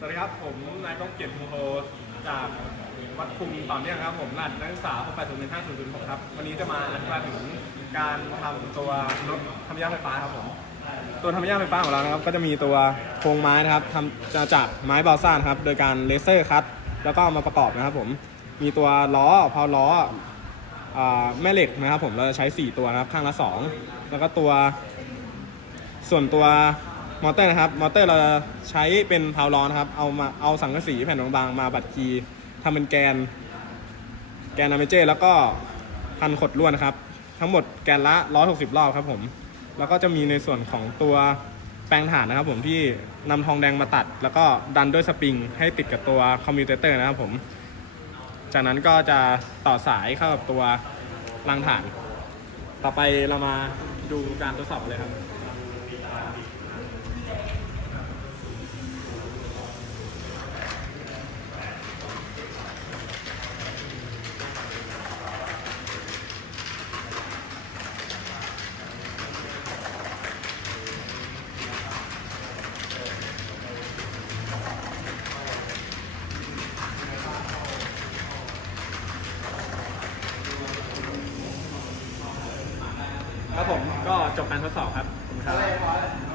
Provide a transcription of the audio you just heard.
สวัสดีครับ ผมนายก้องเกียรติพงโทจากวัดคุมต่อเนื่องครับ ผมรหัสนักศึกษา6 8 0 1 5 0 0 6ครับ วันนี้จะมาอธิบายถึงการทำตัวรถทำยาไฟฟ้าครับผม ตัวทำยาไฟฟ้าของเรานะครับ ก็จะมีตัวโครงไม้นะครับทำจะจากไม้บาลซ่านครับ โดยการเลเซอร์คัตแล้วก็มาประกอบนะครับผม มีตัวล้อพาล้ออแม่เหล็กนะครับผม เราจะใช้ 4 ตัวนะครับ ข้างละ 2 แล้วก็ตัวส่วนตัว มอเตอร์นะครับ มอเตอร์เราจะใช้เป็นพาวร้อนครับ เอามาเอาสังกะสีแผ่นบางๆมาบัดคีทำเป็นแกน แกนอาร์เมเจอร์แล้วก็พันขดลวดนะครับ ทั้งหมดแกนละ 160 รอบครับผม แล้วก็จะมีในส่วนของตัวแปลงถ่านนะครับผมที่นำทองแดงมาตัด แล้วก็ดันด้วยสปริงให้ติดกับตัวคอมมิวเตอร์นะครับผม จากนั้นก็จะต่อสายเข้ากับตัวรางถ่าน ต่อไปเรามาดูการทดสอบเลยครับ ครับผมก็จบการทดสอบครับขอบคุณครับ